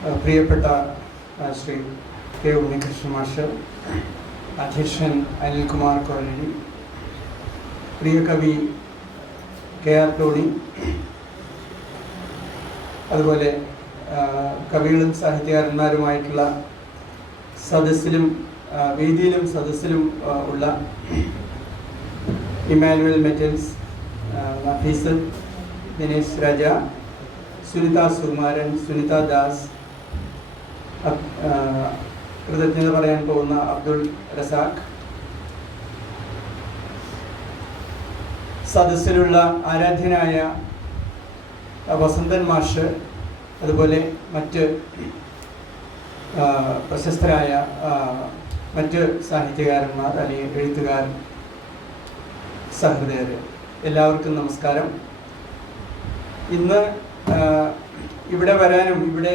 പ്രിയപ്പെട്ട ശ്രീ കെ ഉണ്ണികൃഷ്ണ മാഷ് അധ്യക്ഷൻ അനിൽകുമാർ കോലരി പ്രിയ കവി കെ ആർ ടോണി അതുപോലെ കവികളും സാഹിത്യകാരന്മാരുമായിട്ടുള്ള സദസ്സിലും വേദിയിലും സദസ്സിലും ഉള്ള ഇമാനുവൽ മെറ്റൽസ് നഫീസ് ദിനേശ് രാജ സുനിത സുകുമാരൻ സുനിത ദാസ് കൃതജ്ഞത പറയാൻ പോകുന്ന അബ്ദുൾ റസാഖ്. സദസ്സിലുള്ള ആരാധ്യനായ വസന്തൻ മാഷ് അതുപോലെ മറ്റ് പ്രശസ്തരായ മറ്റ് സാഹിത്യകാരന്മാർ അല്ലെങ്കിൽ എഴുത്തുകാർ സഹൃദയർ എല്ലാവർക്കും നമസ്കാരം. ഇന്ന് ഇവിടെ വരാനും ഇവിടെ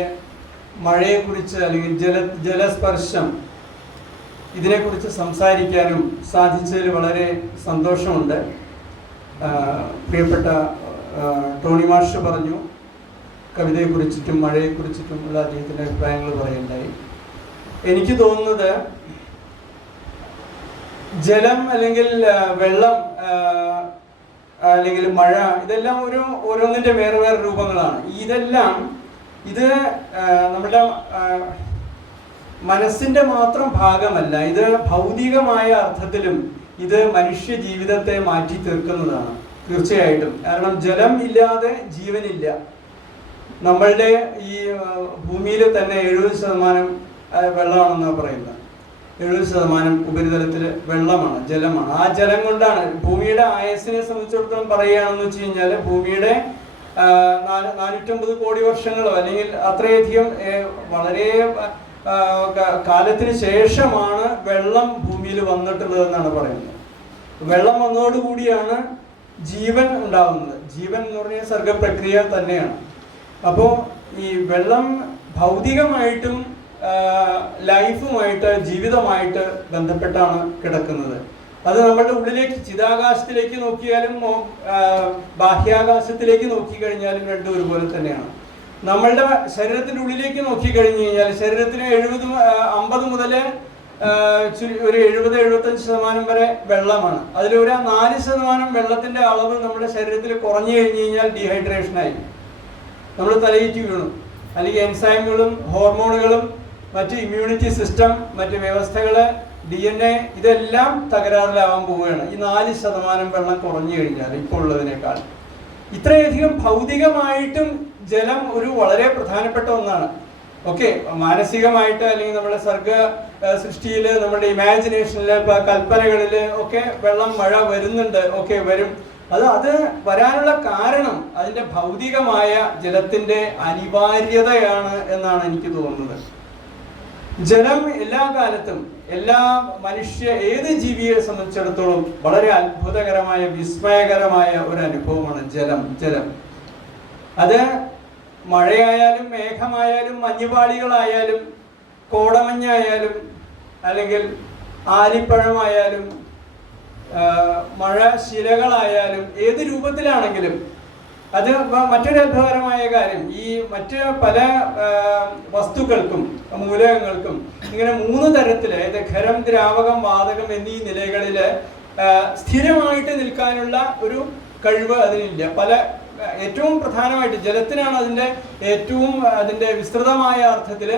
മഴയെക്കുറിച്ച് അല്ലെങ്കിൽ ജല ജലസ്പർശം ഇതിനെക്കുറിച്ച് സംസാരിക്കാനും സാധിച്ചതിൽ വളരെ സന്തോഷമുണ്ട്. പ്രിയപ്പെട്ട ടോണി മാഷ് പറഞ്ഞു കവിതയെക്കുറിച്ചിട്ടും മഴയെക്കുറിച്ചിട്ടുമുള്ള അദ്ദേഹത്തിന്റെ അഭിപ്രായങ്ങൾ പറയുണ്ടായി എനിക്ക് തോന്നുന്നത് ജലം അല്ലെങ്കിൽ വെള്ളം അല്ലെങ്കിൽ മഴ ഇതെല്ലാം ഒരു ഓരോന്നിന്റെ വേറെ വേറെ രൂപങ്ങളാണ്. ഇതെല്ലാം ഇത് നമ്മുടെ മനസ്സിന്റെ മാത്രം ഭാഗമല്ല ഇത് ഭൗതികമായ അർത്ഥത്തിലും ഇത് മനുഷ്യ ജീവിതത്തെ മാറ്റി തീർക്കുന്നതാണ് തീർച്ചയായിട്ടും. കാരണം ജലം ഇല്ലാതെ ജീവനില്ല. നമ്മളുടെ ഈ ഭൂമിയിൽ തന്നെ എഴുപത് ശതമാനം വെള്ളമാണെന്ന് വെള്ളമാണെന്നാണ് പറയുന്നത്. എഴുപത് ശതമാനം ഉപരിതലത്തിൽ വെള്ളമാണ് ജലമാണ്. ആ ജലം കൊണ്ടാണ് ഭൂമിയുടെ ആയസിനെ സംബന്ധിച്ചിടത്തോളം പറയുകയാണെന്ന് വെച്ച് കഴിഞ്ഞാൽ ഭൂമിയുടെ നാല് നാനൂറ്റമ്പത് കോടി വർഷങ്ങളോ അല്ലെങ്കിൽ അത്രയധികം വളരെ കാലത്തിന് ശേഷമാണ് വെള്ളം ഭൂമിയിൽ വന്നിട്ടുള്ളത് എന്നാണ് പറയുന്നത്. വെള്ളം വന്നതോടുകൂടിയാണ് ജീവൻ ഉണ്ടാവുന്നത്. ജീവൻ എന്ന് പറഞ്ഞ സർഗപ്രക്രിയ തന്നെയാണ്. അപ്പോൾ ഈ വെള്ളം ഭൗതികമായിട്ടും ലൈഫുമായിട്ട് ജീവിതമായിട്ട് ബന്ധപ്പെട്ടാണ് കിടക്കുന്നത്. അത് നമ്മുടെ ഉള്ളിലേക്ക് ചിതാകാശത്തിലേക്ക് നോക്കിയാലും ബാഹ്യാകാശത്തിലേക്ക് നോക്കിക്കഴിഞ്ഞാലും രണ്ടും ഒരുപോലെ തന്നെയാണ്. നമ്മളുടെ ശരീരത്തിന്റെ ഉള്ളിലേക്ക് നോക്കിക്കഴിഞ്ഞു കഴിഞ്ഞാൽ ശരീരത്തിന് എഴുപത് അമ്പത് മുതൽ ഒരു എഴുപത് എഴുപത്തഞ്ച് ശതമാനം വരെ വെള്ളമാണ്. അതിൽ ഒരു നാല് ശതമാനം വെള്ളത്തിന്റെ അളവ് നമ്മുടെ ശരീരത്തിൽ കുറഞ്ഞു കഴിഞ്ഞു കഴിഞ്ഞാൽ ഡീഹൈഡ്രേഷനായി നമ്മൾ തലയിറ്റ് വീണു. അല്ലെങ്കിൽ എൻസൈമുകളും ഹോർമോണുകളും മറ്റ് ഇമ്മ്യൂണിറ്റി സിസ്റ്റം മറ്റ് വ്യവസ്ഥകൾ ഡി എൻ എ ഇതെല്ലാം തകരാറിലാവാൻ പോവുകയാണ്. ഈ നാല് ശതമാനം വെള്ളം കുറഞ്ഞു കഴിഞ്ഞാൽ ഇപ്പോൾ ഉള്ളതിനേക്കാൾ. ഇത്രയധികം ഭൗതികമായിട്ടും ജലം ഒരു വളരെ പ്രധാനപ്പെട്ട ഒന്നാണ്. ഓക്കെ മാനസികമായിട്ട് അല്ലെങ്കിൽ നമ്മുടെ സർഗ സൃഷ്ടിയിൽ നമ്മുടെ ഇമാജിനേഷനിൽ കൽപ്പനകളിൽ ഒക്കെ വെള്ളം മഴ വരുന്നുണ്ട് ഓക്കെ വരും. അത് അത് വരാനുള്ള കാരണം അതിന്റെ ഭൗതികമായ ജലത്തിന്റെ അനിവാര്യതയാണ് എന്നാണ് എനിക്ക് തോന്നുന്നത്. ജലം എല്ലാ കാലത്തും എല്ലാ മനുഷ്യ ഏത് ജീവിയെ സംബന്ധിച്ചിടത്തോളം വളരെ അത്ഭുതകരമായ വിസ്മയകരമായ ഒരു അനുഭവമാണ് ജലം ജലം. അത് മഴയായാലും മേഘമായാലും മഞ്ഞുപാളികളായാലും കോടമഞ്ഞായാലും അല്ലെങ്കിൽ ആലിപ്പഴമായാലും മഴ ശിലകളായാലും ഏത് രൂപത്തിലാണെങ്കിലും അത് മറ്റൊരു അത്ഭുതകരമായ കാര്യം. ഈ മറ്റ് പല വസ്തുക്കൾക്കും മൂലകങ്ങൾക്കും ഇങ്ങനെ മൂന്ന് തരത്തിൽ അതായത് ഖരം ദ്രാവകം വാതകം എന്നീ നിലകളിൽ സ്ഥിരമായിട്ട് നിൽക്കാനുള്ള ഒരു കഴിവ് അതിനില്ല. പല ഏറ്റവും പ്രധാനമായിട്ട് ജലത്തിനാണ് അതിന്റെ ഏറ്റവും അതിന്റെ വിസ്തൃതമായ അർത്ഥത്തിൽ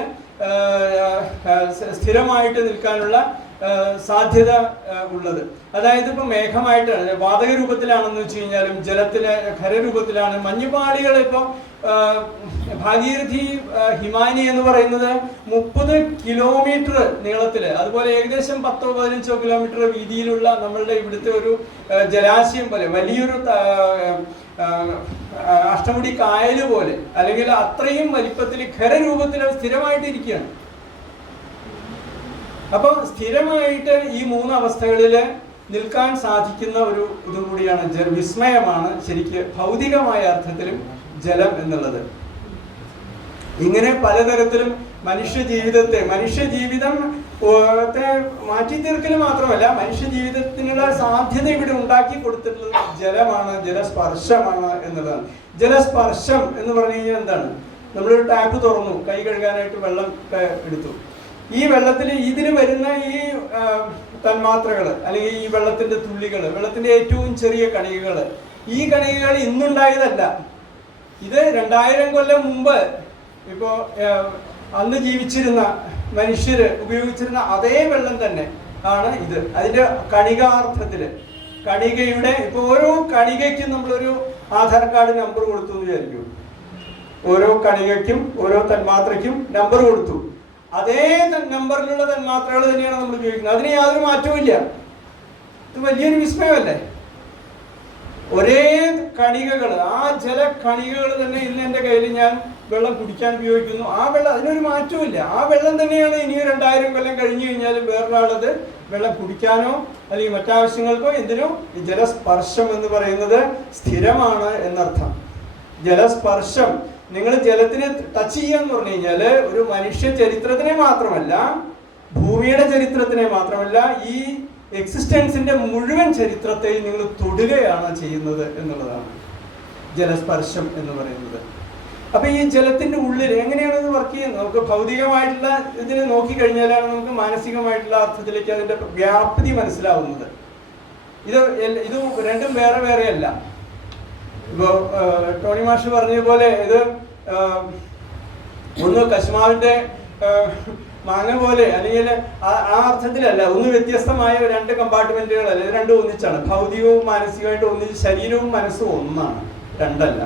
സ്ഥിരമായിട്ട് നിൽക്കാനുള്ള സാധ്യത ഉള്ളത്. അതായത് ഇപ്പൊ മേഘമായിട്ടാണ് വാതക രൂപത്തിലാണെന്ന് വെച്ച് കഴിഞ്ഞാലും ജലത്തിലെ ഖരരൂപത്തിലാണ് മഞ്ഞുപാളികൾ ഇപ്പോൾ ഭാഗീരഥി ഹിമാനി എന്ന് പറയുന്നത് മുപ്പത് കിലോമീറ്റർ നീളത്തിൽ അതുപോലെ ഏകദേശം പത്തോ പതിനഞ്ചോ കിലോമീറ്റർ വീതിയിലുള്ള നമ്മളുടെ ഇവിടുത്തെ ഒരു ജലാശയം പോലെ വലിയൊരു അഷ്ടമുടി കായൽ പോലെ അല്ലെങ്കിൽ അത്രയും വലിപ്പത്തിൽ ഖരരൂപത്തിൽ സ്ഥിരമായിട്ട് ഇരിക്കുകയാണ് അപ്പോൾ സ്ഥിരമായിട്ട് ഈ മൂന്ന് അവസ്ഥകളിൽ നിൽക്കാൻ സാധിക്കുന്ന ഒരു ഇതും കൂടിയാണ് വിസ്മയമാണ് ശരിക്ക് ഭൗതികമായ അർത്ഥത്തിലും ജലം എന്നുള്ളത്. ഇങ്ങനെ പലതരത്തിലും മനുഷ്യ ജീവിതത്തെ മനുഷ്യ ജീവിതം ഓ, മാറ്റി തീർക്കൽ മാത്രമല്ല മനുഷ്യ ജീവിതത്തിനുള്ള സാധ്യത ഇവിടെ ഉണ്ടാക്കി കൊടുത്തിട്ടുള്ളത് ജലമാണ് ജലസ്പർശമാണ് എന്നുള്ളതാണ്. ജലസ്പർശം എന്ന് പറഞ്ഞു കഴിഞ്ഞാൽ എന്താണ്? നമ്മളൊരു ടാപ്പ് തുറന്നു കൈ കഴുകാനായിട്ട് വെള്ളം എടുത്തു. ഈ വെള്ളത്തിൽ ഇതിൽ വരുന്ന ഈ തന്മാത്രകൾ അല്ലെങ്കിൽ ഈ വെള്ളത്തിന്റെ തുള്ളികൾ വെള്ളത്തിന്റെ ഏറ്റവും ചെറിയ കണികകൾ ഈ കണികകൾ ഇന്നുണ്ടായതല്ല. ഇത് രണ്ടായിരം കൊല്ലം മുമ്പ് ഇപ്പോ അന്ന് ജീവിച്ചിരുന്ന മനുഷ്യര് ഉപയോഗിച്ചിരുന്ന അതേ വെള്ളം തന്നെ ആണ് ഇത്. അതിന്റെ കണികാർത്ഥത്തിൽ കണികയുടെ ഇപ്പൊ ഓരോ കണികയ്ക്കും നമ്മളൊരു ആധാർ കാർഡ് നമ്പർ കൊടുത്തു എന്ന് വിചാരിക്കും. ഓരോ കണികയ്ക്കും ഓരോ തന്മാത്രയ്ക്കും നമ്പർ കൊടുത്തു. അതേ നമ്പറിലുള്ള തന്മാത്രകൾ തന്നെയാണ് നമ്മൾ ഉപയോഗിക്കുന്നത്. അതിന് യാതൊരു മാറ്റവും ഇല്ല. ഇത് വലിയൊരു വിസ്മയമല്ലേ? ഒരേ കണികകൾ ആ ജല കണികകൾ തന്നെ ഇന്ന് എന്റെ കയ്യിൽ ഞാൻ വെള്ളം കുടിക്കാൻ ഉപയോഗിക്കുന്നു. ആ വെള്ളം അതിനൊരു മാറ്റവുമില്ല ആ വെള്ളം തന്നെയാണ് ഇനിയും രണ്ടായിരം കൊല്ലം കഴിഞ്ഞു കഴിഞ്ഞാലും വേറൊരാളത് വെള്ളം കുടിക്കാനോ അല്ലെങ്കിൽ മറ്റാവശ്യങ്ങൾക്കോ എന്തിനോ ഈ ജലസ്പർശം എന്ന് പറയുന്നത് സ്ഥിരമാണ് എന്നർത്ഥം. ജലസ്പർശം നിങ്ങൾ ജലത്തിനെ ടച്ച് ചെയ്യാന്ന് പറഞ്ഞു കഴിഞ്ഞാൽ ഒരു മനുഷ്യ ചരിത്രത്തിനെ മാത്രമല്ല ഭൂമിയുടെ ചരിത്രത്തിനെ മാത്രമല്ല ഈ എക്സിസ്റ്റൻസിന്റെ മുഴുവൻ ചരിത്രത്തെയും നിങ്ങൾ തൊടുകയാണ് ചെയ്യുന്നത് എന്നുള്ളതാണ് ജലസ്പർശം എന്ന് പറയുന്നത്. അപ്പൊ ഈ ജലത്തിന്റെ ഉള്ളിൽ എങ്ങനെയാണ് ഇത് വർക്ക് ചെയ്യുന്നത്? നമുക്ക് ഭൗതികമായിട്ടുള്ള ഇതിനെ നോക്കിക്കഴിഞ്ഞാലാണ് നമുക്ക് മാനസികമായിട്ടുള്ള അർത്ഥത്തിലേക്ക് അതിന്റെ വ്യാപ്തി മനസ്സിലാവുന്നത്. ഇത് ഇത് രണ്ടും വേറെ വേറെയല്ല. ഇപ്പോ ടോണി മാഷ് പറഞ്ഞതുപോലെ ഇത് ഒന്ന് കശ്മാവിന്റെ മാങ്ങ പോലെ അല്ലെങ്കിൽ ആ അർത്ഥത്തിലല്ല ഒന്ന് വ്യത്യസ്തമായ രണ്ട് കമ്പാർട്ട്മെന്റുകളല്ല ഇത് രണ്ടും ഒന്നിച്ചാണ്. ഭൗതികവും മാനസികമായിട്ട് ഒന്നിച്ച് ശരീരവും മനസ്സും ഒന്നാണ് രണ്ടല്ല.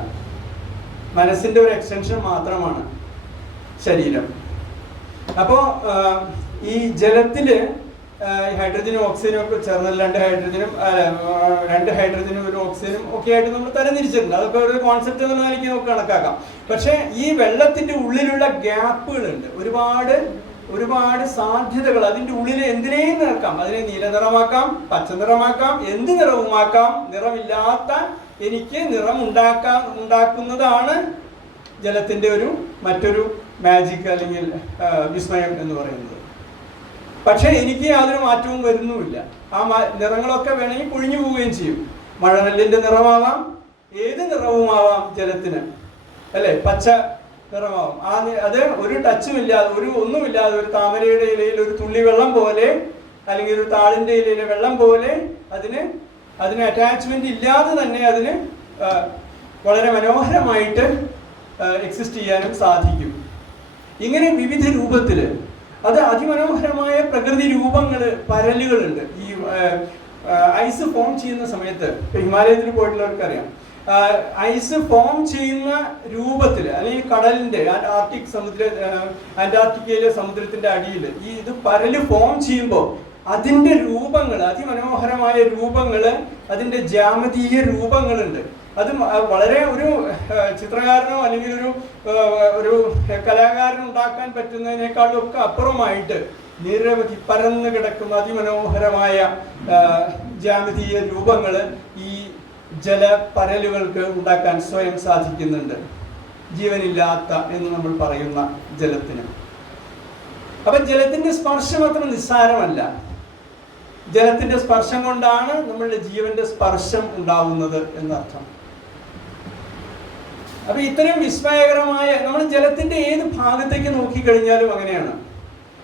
മനസ്സിന്റെ ഒരു എക്സ്റ്റൻഷൻ മാത്രമാണ് ശരീരം. അപ്പോ ഈ ജലത്തിൽ ഹൈഡ്രജനും ഓക്സിജനും ഒക്കെ ചേർന്ന രണ്ട് ഹൈഡ്രജനും രണ്ട് ഹൈഡ്രജനും ഒരു ഓക്സിജനും ഒക്കെ ആയിട്ട് നമ്മൾ തരംതിരിച്ചിട്ടുണ്ട് അതൊക്കെ ഒരു കോൺസെപ്റ്റ് എന്ന് പറഞ്ഞാൽ നമുക്ക് കണക്കാക്കാം. പക്ഷെ ഈ വെള്ളത്തിന്റെ ഉള്ളിലുള്ള ഗ്യാപ്പുകളുണ്ട്. ഒരുപാട് ഒരുപാട് സാധ്യതകൾ. അതിന്റെ ഉള്ളിൽ എന്തിനേയും നിറക്കാം. അതിനെ നീല നിറമാക്കാം പച്ച നിറമാക്കാം എന്ത് നിറവുമാക്കാം? നിറമില്ലാത്ത എനിക്ക് നിറം ഉണ്ടാക്കാൻ ഉണ്ടാക്കുന്നതാണ് ജലത്തിന്റെ ഒരു മറ്റൊരു മാജിക് അല്ലെങ്കിൽ വിസ്മയം എന്ന് പറയുന്നത്. പക്ഷേ എനിക്ക് യാതൊരു മാറ്റവും വരുന്നുമില്ല. ആ നിറങ്ങളൊക്കെ വേണമെങ്കിൽ പൊഴിഞ്ഞു പോവുകയും ചെയ്യും. മഴനെല്ലിന്റെ നിറമാവാം ഏത് നിറവുമാവാം ജലത്തിന്? അല്ലേ? പച്ച നിറമാവാം. ആ അത് ഒരു ടച്ചും ഇല്ലാതെ ഒരു ഒന്നുമില്ലാതെ ഒരു താമരയുടെ ഇലയിൽ ഒരു തുള്ളി വെള്ളം പോലെ അല്ലെങ്കിൽ ഒരു താളിന്റെ ഇലയിലെ വെള്ളം പോലെ അതിന് അതിന് അറ്റാച്ച്മെന്റ് ഇല്ലാതെ തന്നെ അതിന് വളരെ മനോഹരമായിട്ട് എക്സിസ്റ്റ് ചെയ്യാനും സാധിക്കും. ഇങ്ങനെ വിവിധ രൂപത്തിൽ അത് അതിമനോഹരമായ പ്രകൃതി രൂപങ്ങൾ പരലുകളുണ്ട്. ഈ ഐസ് ഫോം ചെയ്യുന്ന സമയത്ത് ഹിമാലയത്തിൽ ഹിമാലയത്തിൽ പോയിട്ടുള്ളവർക്കറിയാം. ഐസ് ഫോം ചെയ്യുന്ന രൂപത്തിൽ അല്ലെങ്കിൽ കടലിന്റെ ആർട്ടിക് സമുദ്ര അന്റാർട്ടിക്കയിലെ സമുദ്രത്തിന്റെ അടിയിൽ ഈ ഇത് പരൽ ഫോം ചെയ്യുമ്പോൾ അതിന്റെ രൂപങ്ങൾ അതിമനോഹരമായ രൂപങ്ങൾ അതിന്റെ ജാമതീയ രൂപങ്ങളുണ്ട്. അത് വളരെ ഒരു ചിത്രകാരനോ അല്ലെങ്കിൽ ഒരു ഒരു കലാകാരൻ ഉണ്ടാക്കാൻ പറ്റുന്നതിനേക്കാളും ഒക്കെ അപ്പുറമായിട്ട് നിരവധി പരന്നു കിടക്കുന്ന അതിമനോഹരമായ ജാമതീയ രൂപങ്ങൾ ഈ ജലപരലുകൾക്ക് ഉണ്ടാക്കാൻ സ്വയം സാധിക്കുന്നുണ്ട്. ജീവനില്ലാത്ത എന്ന് നമ്മൾ പറയുന്ന ജലത്തിന്. അപ്പൊ ജലത്തിന്റെ സ്പർശം അത്ര നിസ്സാരമല്ല. ജലത്തിന്റെ സ്പർശം കൊണ്ടാണ് നമ്മളുടെ ജീവന്റെ സ്പർശം ഉണ്ടാവുന്നത് എന്നർത്ഥം. അപ്പൊ ഇത്തരം വിസ്മയകരമായ നമ്മൾ ജലത്തിന്റെ ഏത് ഭാഗത്തേക്ക് നോക്കിക്കഴിഞ്ഞാലും അങ്ങനെയാണ്.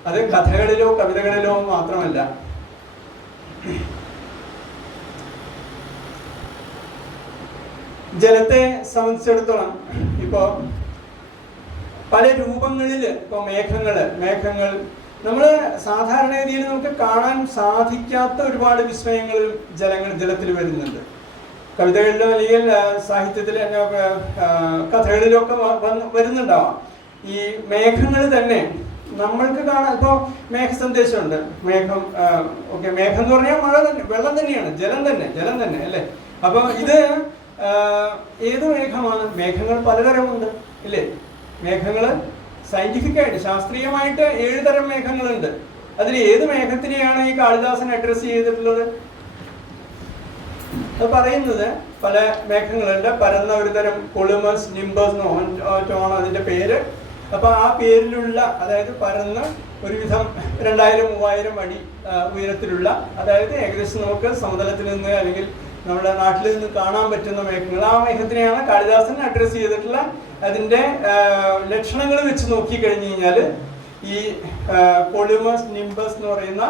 അത് കഥകളിലോ കവിതകളിലോ മാത്രമല്ല. ജലത്തെ സംബന്ധിച്ചിടത്തോളം ഇപ്പോ പല രൂപങ്ങളിൽ ഇപ്പൊ മേഘങ്ങൾ മേഘങ്ങൾ നമ്മൾ സാധാരണഗതിയിൽ നമുക്ക് കാണാൻ സാധിക്കാത്ത ഒരുപാട് വിസ്മയങ്ങൾ ജലങ്ങൾ ജലത്തിൽ വരുന്നുണ്ട്. കവിതകളിലോ അല്ലെങ്കിൽ സാഹിത്യത്തിൽ കഥകളിലോ ഒക്കെ വരുന്നുണ്ടാവാം. ഈ മേഘങ്ങൾ തന്നെ നമ്മൾക്ക് കാണാൻ ഇപ്പോൾ മേഘ സന്ദേശമുണ്ട് മേഘം ഓക്കെ മേഘം എന്ന് പറഞ്ഞാൽ മഴ തന്നെ വെള്ളം തന്നെയാണ്. ജലം തന്നെ ജലം തന്നെ അല്ലേ? അപ്പോൾ ഇത് ഏത് മേഘമാണ്? മേഘങ്ങൾ പലതരമുണ്ട് ഇല്ലേ? മേഘങ്ങൾ സയന്റിഫിക് ആയിട്ട് ശാസ്ത്രീയമായിട്ട് ഏഴ് തരം മേഘങ്ങളുണ്ട്. അതിൽ ഏത് മേഘത്തിനെയാണ് ഈ കാളിദാസൻ അഡ്രസ് ചെയ്തിട്ടുള്ളത്? അത് പറയുന്നത് പല മേഘങ്ങളുണ്ട്. പരന്ന ഒരു തരം കൊളുമസ് നിംബസ് എന്നോ അതിന്റെ പേര്. അപ്പൊ ആ പേരിലുള്ള അതായത് പരന്ന ഒരുവിധം രണ്ടായിരം മൂവായിരം അടി ഉയരത്തിലുള്ള അതായത് ഏകദേശം നമുക്ക് സമതലത്തിൽ നിന്ന് അല്ലെങ്കിൽ നമ്മുടെ നാട്ടിൽ നിന്ന് കാണാൻ പറ്റുന്ന മേഘങ്ങൾ ആ മേഘത്തിനെയാണ് കാളിദാസൻ അഡ്രസ് ചെയ്തിട്ടുള്ള അതിന്റെ ലക്ഷണങ്ങൾ വെച്ച് നോക്കി കഴിഞ്ഞു കഴിഞ്ഞാൽ ഈ പൊളിമസ് നിംബസ് എന്ന് പറയുന്ന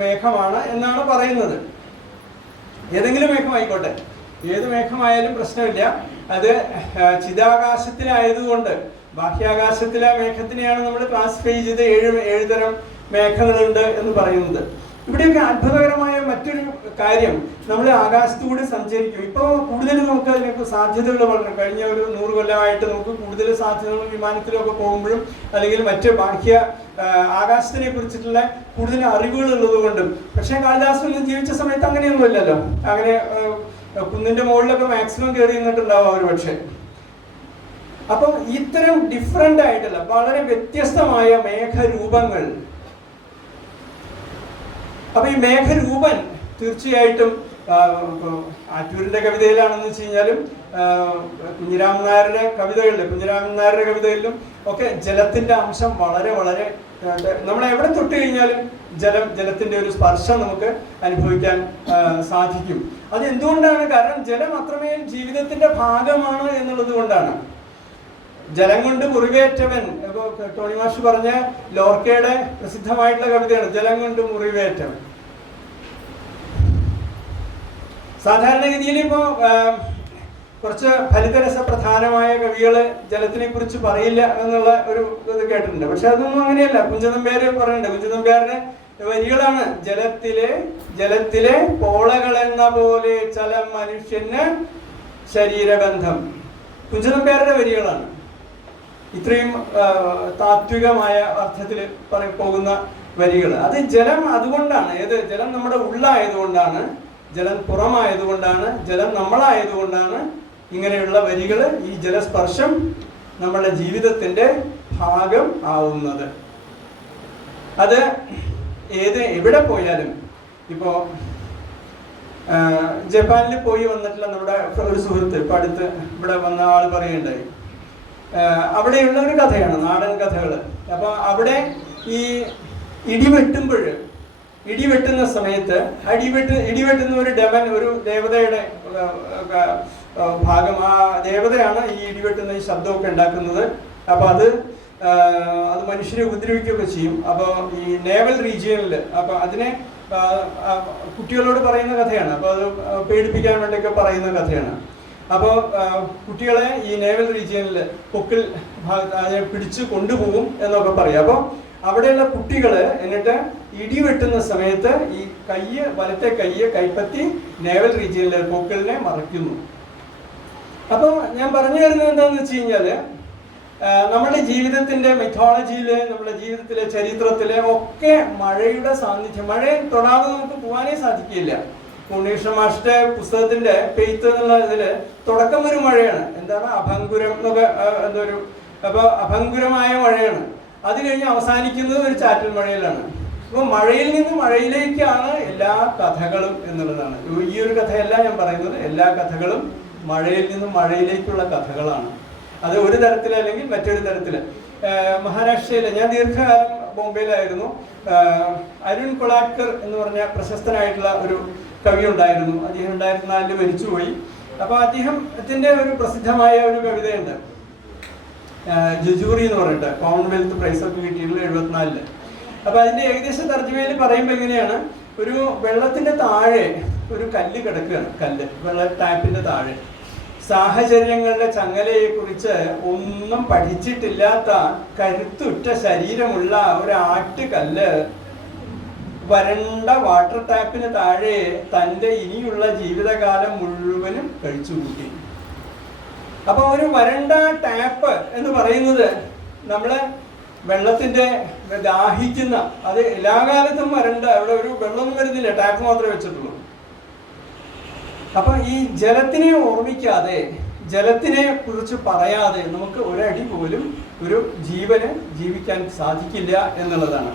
മേഘമാണ് എന്നാണ് പറയുന്നത്. ഏതെങ്കിലും മേഘമായിക്കോട്ടെ. ഏത് മേഘമായാലും പ്രശ്നമില്ല. അത് ചിതാകാശത്തിലായതുകൊണ്ട് ബാഹ്യാകാശത്തിലെ മേഘത്തിനെയാണ് നമ്മൾ ക്ലാസിഫൈ ചെയ്ത് ഏഴ് ഏഴുതരം മേഘങ്ങളുണ്ട് എന്ന് പറയുന്നത്. ഇവിടെയൊക്കെ അത്ഭുതകരമായ മറ്റൊരു കാര്യം നമ്മൾ ആകാശത്തൂടെ സഞ്ചരിക്കും. ഇപ്പോൾ കൂടുതൽ നമുക്ക് അതിനൊക്കെ സാധ്യതകൾ വളരെ കഴിഞ്ഞ ഒരു നൂറ് കൊല്ലമായിട്ട് നമുക്ക് കൂടുതൽ സാധ്യതകൾ വിമാനത്തിലൊക്കെ പോകുമ്പോഴും അല്ലെങ്കിൽ മറ്റ് ബാഹ്യ ആകാശത്തിനെ കുറിച്ചിട്ടുള്ള കൂടുതൽ അറിവുകൾ ഉള്ളത് കൊണ്ടും. പക്ഷേ കാളിദാസൻ ജീവിച്ച സമയത്ത് അങ്ങനെയൊന്നുമില്ലല്ലോ അങ്ങനെ കുന്നിന്റെ മുകളിലൊക്കെ മാക്സിമം കയറി നിന്നിട്ടുണ്ടാവും അവർ പക്ഷേ. അപ്പം ഇത്തരം ഡിഫറെന്റ് ആയിട്ടുള്ള വളരെ വ്യത്യസ്തമായ മേഘരൂപങ്ങൾ അപ്പൊ ഈ മേഘരൂപൻ തീർച്ചയായിട്ടും ആറ്റൂരിന്റെ കവിതയിലാണെന്ന് വെച്ച് കഴിഞ്ഞാലും കുഞ്ഞിരാമൻ നായരുടെ കവിതകളിൽ കുഞ്ഞിരാമൻ നായരുടെ കവിതകളിലും ഒക്കെ ജലത്തിന്റെ അംശം വളരെ വളരെ നമ്മൾ എവിടെ തൊട്ട് കഴിഞ്ഞാലും ജലം ജലത്തിന്റെ ഒരു സ്പർശം നമുക്ക് അനുഭവിക്കാൻ സാധിക്കും. അത് എന്തുകൊണ്ടാണ് കാരണം ജലം അത്രമേൽ ജീവിതത്തിന്റെ ഭാഗമാണ് എന്നുള്ളത് കൊണ്ടാണ്. ജലം കൊണ്ട് മുറിവേറ്റവൻ. ടോണി മാഷ് പറഞ്ഞ ലോർക്കയുടെ പ്രസിദ്ധമായിട്ടുള്ള കവിതയാണ് ജലം കൊണ്ട് മുറിവേറ്റവൻ സാധാരണഗതിയിൽ ഇപ്പോ കുറച്ച് ഫലിതരസ പ്രധാനമായ കവികൾ ജലത്തിനെ കുറിച്ച് പറയില്ല എന്നുള്ള ഒരു ഇത് കേട്ടിട്ടുണ്ട്. പക്ഷെ അതൊന്നും അങ്ങനെയല്ല. കുഞ്ചതമ്പേര് പറയുന്നുണ്ട് കുഞ്ചതമ്പ്യാരുടെ വരികളാണ്. ജലത്തിലെ ജലത്തിലെ പോളകൾ എന്ന പോലെ ചലം മനുഷ്യന് ശരീരബന്ധം കുഞ്ചതമ്പേരുടെ വരികളാണ്. ഇത്രയും താത്വികമായ അർത്ഥത്തിൽ പറയ പോകുന്ന വരികൾ അത് ജലം അതുകൊണ്ടാണ്. ഏത്? ജലം നമ്മുടെ ഉള്ളായതുകൊണ്ടാണ്. ജലം പുറമായതുകൊണ്ടാണ്. ജലം നമ്മളായതുകൊണ്ടാണ് ഇങ്ങനെയുള്ള വരികൾ ഈ ജലസ്പർശം നമ്മുടെ ജീവിതത്തിന്റെ ഭാഗം ആവുന്നത്. അത് ഏത് എവിടെ പോയാലും ഇപ്പോ ജപ്പാനിൽ പോയി വന്നിട്ടുള്ള നമ്മുടെ ഒരു സുഹൃത്ത് ഇപ്പൊ അടുത്ത് ഇവിടെ വന്ന ആൾ പറയുണ്ടായി ആഹ് അവിടെയുള്ള ഒരു കഥയാണ് നാടൻ കഥകൾ. അപ്പോൾ അവിടെ ഈ ഇടിവെട്ടുമ്പോൾ ഇടിവെട്ടുന്ന സമയത്ത് അടിവെട്ട് ഇടിവെട്ടുന്ന ഒരു ഡെവൻ ഒരു ദേവതയുടെ ഭാഗം ആ ദേവതയാണ് ഈ ഇടിവെട്ടുന്ന ഈ ശബ്ദമൊക്കെ ഉണ്ടാക്കുന്നത്. അപ്പോൾ അത് അത് മനുഷ്യരെ ഉപദ്രവിക്കുകയൊക്കെ ചെയ്യും. അപ്പോൾ ഈ നേവൽ റീജിയനിൽ അപ്പോൾ അതിനെ കുട്ടികളോട് പറയുന്ന കഥയാണ്. അപ്പോൾ അത് പേടിപ്പിക്കാൻ വേണ്ടിയൊക്കെ പറയുന്ന കഥയാണ്. അപ്പോൾ കുട്ടികളെ ഈ നേവൽ റീജിയനിൽ പൊക്കിൽ പിടിച്ച് കൊണ്ടുപോകും എന്നൊക്കെ പറയാം. അപ്പോൾ അവിടെയുള്ള കുട്ടികൾ എന്നിട്ട് ഇടി വെട്ടുന്ന സമയത്ത് ഈ കയ്യ് വലത്തെ കയ്യ് കൈപ്പത്തി നേവൽ റീജിയനിലെ പൊക്കിളിനെ മറയ്ക്കുന്നു അപ്പോൾ ഞാൻ പറഞ്ഞു തരുന്നത് എന്താണെന്ന് വെച്ച് കഴിഞ്ഞാൽ നമ്മുടെ ജീവിതത്തിന്റെ മെഥോളജിയിൽ നമ്മുടെ ജീവിതത്തിലെ ചരിത്രത്തിലെ ഒക്കെ മഴയുടെ സാന്നിധ്യം മഴയെ തൊടാതെ നമുക്ക് പോകാനേ സാധിക്കില്ല ഉണ്ണീഷ മാഷിന്റെ പുസ്തകത്തിന്റെ പെയ്ത്ത് എന്നുള്ള ഇതിൽ തുടക്കം ഒരു മഴയാണ്. എന്താണ്? അഭങ്കുരം എന്നൊക്കെ ആ, എന്തോ ഒരു അപ്പൊ അഭങ്കുരമായ മഴയാണ്. അത് കഴിഞ്ഞ് അവസാനിക്കുന്നത് ഒരു ചാറ്റൽ മഴയിലാണ്. അപ്പൊ മഴയിൽ നിന്ന് മഴയിലേക്കാണ് എല്ലാ കഥകളും എന്നുള്ളതാണ്. ഈ ഒരു കഥയല്ല ഞാൻ പറയുന്നത്. എല്ലാ കഥകളും മഴയിൽ നിന്നും മഴയിലേക്കുള്ള കഥകളാണ്. അത് ഒരു തരത്തിൽ അല്ലെങ്കിൽ മറ്റൊരു തരത്തിൽ മഹാരാഷ്ട്രയിലെ ഞാൻ ദീർഘകാലം ബോംബെയിലായിരുന്നു അരുൺ കൊളാക്കർ എന്ന് പറഞ്ഞ പ്രശസ്തനായിട്ടുള്ള ഒരു കവി ഉണ്ടായിരുന്നു അദ്ദേഹം രണ്ടായിരത്തി നാലിൽ മരിച്ചുപോയി. അപ്പൊ അദ്ദേഹത്തിന്റെ ഒരു പ്രസിദ്ധമായ ഒരു കവിതയുണ്ട്. ജുജൂറി എന്ന് പറഞ്ഞിട്ട് കോമൺവെൽത്ത് പ്രൈസ് ഒക്കെ കിട്ടിയിട്ടുള്ള എഴുപത്തിനാലിൽ. അപ്പൊ അതിന്റെ ഏകദേശ തർജമയിൽ പറയുമ്പോൾ എങ്ങനെയാണ്? ഒരു വെള്ളത്തിന്റെ താഴെ ഒരു കല്ല് കിടക്കുകയാണ്. കല്ല് വെള്ള ടാപ്പിന്റെ താഴെ. സാഹചര്യങ്ങളുടെ ചങ്ങലയെ കുറിച്ച് ഒന്നും പഠിച്ചിട്ടില്ലാത്ത കരുത്തുറ്റ ശരീരമുള്ള ഒരു ആട്ടുകല്ല് വരണ്ട വാട്ടർ ടാപ്പിന് താഴെ തന്റെ ഇനിയുള്ള ജീവിതകാലം മുഴുവനും കഴിച്ചു കൂട്ടി. അപ്പൊ ഒരു വരണ്ട ടാപ്പ് എന്ന് പറയുന്നത് നമ്മളെ വെള്ളത്തിന്റെ ദാഹിക്കുന്ന അത് എല്ലാ കാലത്തും വരണ്ട അവിടെ ഒരു വെള്ളമൊന്നും വരുന്നില്ല ടാപ്പ് മാത്രമേ വെച്ചിട്ടുള്ളൂ. അപ്പൊ ഈ ജലത്തിനെ ഓർമ്മിക്കാതെ ജലത്തിനെ കുറിച്ച് പറയാതെ നമുക്ക് ഒരടി പോലും ഒരു ജീവന് ജീവിക്കാൻ സാധിക്കില്ല എന്നുള്ളതാണ്.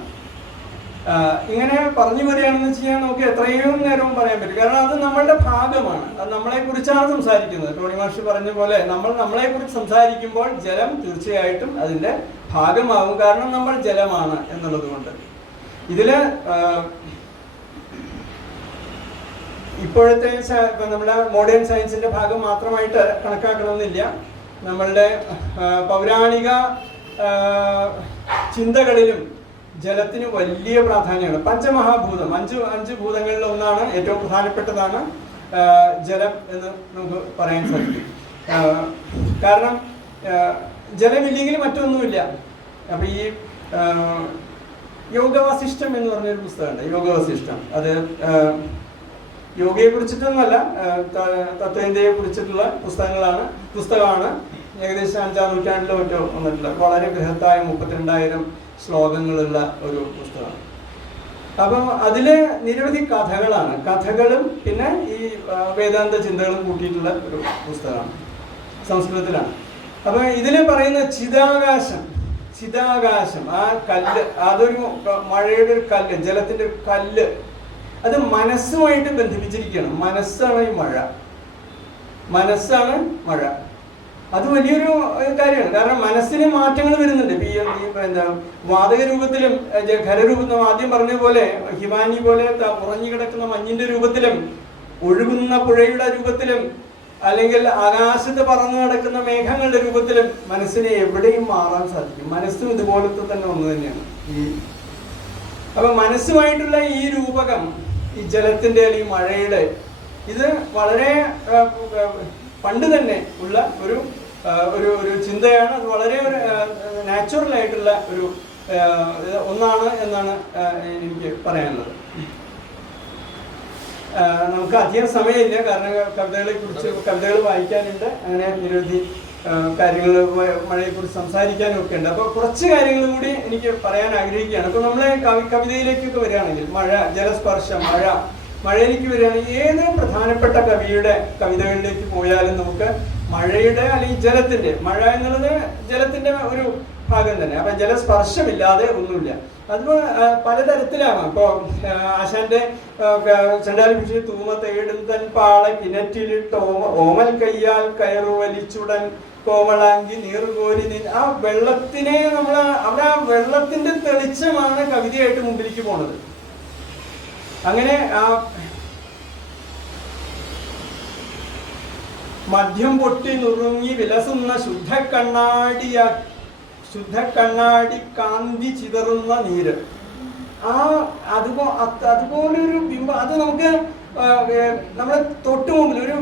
ഇങ്ങനെ പറഞ്ഞു വരികയാണെന്ന് വെച്ച് കഴിഞ്ഞാൽ നമുക്ക് എത്രയും നേരവും പറയാൻ പറ്റും. കാരണം അത് നമ്മളുടെ ഭാഗമാണ്. അത് നമ്മളെ കുറിച്ചാണ് സംസാരിക്കുന്നത്. ടോണി മാഷ് പറഞ്ഞ പോലെ നമ്മൾ നമ്മളെ കുറിച്ച് സംസാരിക്കുമ്പോൾ ജലം തീർച്ചയായിട്ടും അതിന്റെ ഭാഗമാകും. കാരണം നമ്മൾ ജലമാണ് എന്നുള്ളത് കൊണ്ട്. ഇതിൽ ഇപ്പോഴത്തെ നമ്മുടെ മോഡേൺ സയൻസിന്റെ ഭാഗം മാത്രമായിട്ട് കണക്കാക്കണമെന്നില്ല. നമ്മളുടെ പൗരാണിക ചിന്തകളിലും ജലത്തിന് വലിയ പ്രാധാന്യമാണ്. പഞ്ചമഹാഭൂതം. അഞ്ച് അഞ്ച് ഭൂതങ്ങളിൽ ഒന്നാണ് ഏറ്റവും പ്രധാനപ്പെട്ടതാണ് ജലം എന്ന് നമുക്ക് പറയാൻ സാധിക്കും. കാരണം ജലമില്ലെങ്കിൽ മറ്റൊന്നുമില്ല. അപ്പൊ ഈ യോഗവാസിഷ്ടം എന്ന് പറഞ്ഞൊരു പുസ്തകമുണ്ട്. യോഗവസിഷ്ടം അത് യോഗയെ കുറിച്ചിട്ടൊന്നുമല്ല തത്വചിന്തയെ കുറിച്ചിട്ടുള്ള പുസ്തകങ്ങളാണ്. പുസ്തകമാണ് ഏകദേശം അഞ്ചാം നൂറ്റാണ്ടിലോ മറ്റോ വന്നിട്ടുള്ള വളരെ ബൃഹത്തായ മുപ്പത്തിരണ്ടായിരം ശ്ലോകങ്ങളുള്ള ഒരു പുസ്തകമാണ്. അപ്പം അതിൽ നിരവധി കഥകളാണ്. കഥകളും പിന്നെ ഈ വേദാന്ത ചിന്തകളും കൂട്ടിയിട്ടുള്ള ഒരു പുസ്തകമാണ്. സംസ്കൃതത്തിലാണ്. അപ്പൊ ഇതിൽ പറയുന്ന ചിതാകാശം ചിതാകാശം ആ കല്ല് അതൊരു മഴയുടെ ഒരു കല്ല് ജലത്തിന്റെ ഒരു കല്ല് അത് മനസ്സുമായിട്ട് ബന്ധിപ്പിച്ചിരിക്കുകയാണ്. മനസ്സാണ് ഈ മഴ. മനസ്സാണ് മഴ. അത് വലിയൊരു കാര്യമാണ്. കാരണം മനസ്സിന് മാറ്റങ്ങൾ വരുന്നുണ്ട്. ഈ എന്താ വാതക രൂപത്തിലും ഏഹ്, ഖരരൂപത്തിലും ആദ്യം പറഞ്ഞ പോലെ ഹിമാനി പോലെ ഉറഞ്ഞു കിടക്കുന്ന മഞ്ഞിന്റെ രൂപത്തിലും ഒഴുകുന്ന പുഴയുടെ രൂപത്തിലും അല്ലെങ്കിൽ ആകാശത്ത് പറന്നു കിടക്കുന്ന മേഘങ്ങളുടെ രൂപത്തിലും മനസ്സിനെ എവിടെയും മാറാൻ സാധിക്കും. മനസ്സും ഇതുപോലത്തെ തന്നെ ഒന്ന് തന്നെയാണ്. ഈ അപ്പൊ മനസ്സുമായിട്ടുള്ള ഈ രൂപകം ഈ ജലത്തിന്റെ അല്ലെങ്കിൽ മഴയുടെ ഇത് വളരെ പണ്ട് തന്നെ ഉള്ള ഒരു ഒരു ഒരു ചിന്തയാണ്. അത് വളരെ ഒരു നാച്ചുറൽ ആയിട്ടുള്ള ഒരു ഒന്നാണ് എന്നാണ് എനിക്ക് പറയാനുള്ളത്. നമുക്ക് അധികം സമയമില്ല. കാരണം കവിതകളെ കുറിച്ച് കവിതകൾ വായിക്കാനുണ്ട്. അങ്ങനെ നിരവധി കാര്യങ്ങൾ മഴയെ കുറിച്ച് സംസാരിക്കാനും ഒക്കെ ഉണ്ട്. അപ്പോൾ കുറച്ച് കാര്യങ്ങൾ കൂടി എനിക്ക് പറയാൻ ആഗ്രഹിക്കുകയാണ്. അപ്പോൾ നമ്മളെ കവി കവിതയിലേക്കൊക്കെ വരികയാണെങ്കിൽ മഴ ജലസ്പർശം മഴ മഴയിലേക്ക് വരികയാണെങ്കിൽ ഏത് പ്രധാനപ്പെട്ട കവിയുടെ കവിതകളിലേക്ക് പോയാലും നമുക്ക് മഴയുടെ അല്ലെങ്കിൽ ജലത്തിന്റെ മഴ എന്നുള്ളത് ജലത്തിന്റെ ഒരു ഭാഗം തന്നെ. അപ്പൊ ജലസ്പർശമില്ലാതെ ഒന്നുമില്ല. അത് പലതരത്തിലാണ്. ഇപ്പോ ആശാന്റെ ചണ്ടാൽ പിടിച്ച് തൂമ തേടുന്തൻ പാള കിണറ്റിലിട്ട് ഓമ ഓമൽ കയ്യാൽ കയറു വലിച്ചുടൻ കോമളാങ്കി നീറുകോരി നീ ആ വെള്ളത്തിനെ നമ്മൾ അവിടെ ആ വെള്ളത്തിന്റെ തെളിച്ചമാണ് കവിതയായിട്ട് മുമ്പിലേക്ക് പോണത്. അങ്ങനെ മദ്യം പൊട്ടി നുറുങ്ങി വിലസുന്ന ശുദ്ധ കണ്ണാടിയ ശുദ്ധ കണ്ണാടി കാന്തി ചിതറുന്ന നീര്. ആ അതുപോ അത് അതുപോലൊരു ബിംബം അത് നമുക്ക് നമ്മുടെ തൊട്ട് മുമ്പിൽ ഒരു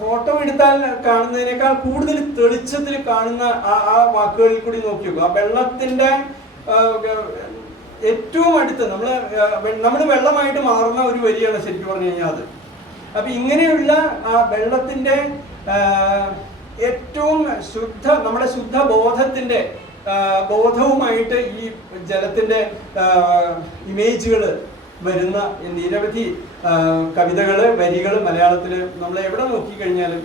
ഫോട്ടോ എടുത്താൽ കാണുന്നതിനേക്കാൾ കൂടുതൽ തെളിച്ചത്തിൽ കാണുന്ന ആ ആ വാക്കുകളിൽ കൂടി നോക്കി നോക്കുക. ആ വെള്ളത്തിന്റെ ഏറ്റവും അടുത്ത് നമ്മൾ നമ്മൾ വെള്ളമായിട്ട് മാറുന്ന ഒരു വരിയാണ് ശരിക്കും പറഞ്ഞു കഴിഞ്ഞാൽ അത്. അപ്പൊ ഇങ്ങനെയുള്ള ആ വെള്ളത്തിന്റെ ഏറ്റവും ശുദ്ധ നമ്മുടെ ശുദ്ധ ബോധത്തിന്റെ ബോധവുമായിട്ട് ഈ ജലത്തിന്റെ ഇമേജുകൾ വരുന്ന നിരവധി കവിതകൾ വരികൾ മലയാളത്തിൽ നമ്മൾ എവിടെ നോക്കിക്കഴിഞ്ഞാലും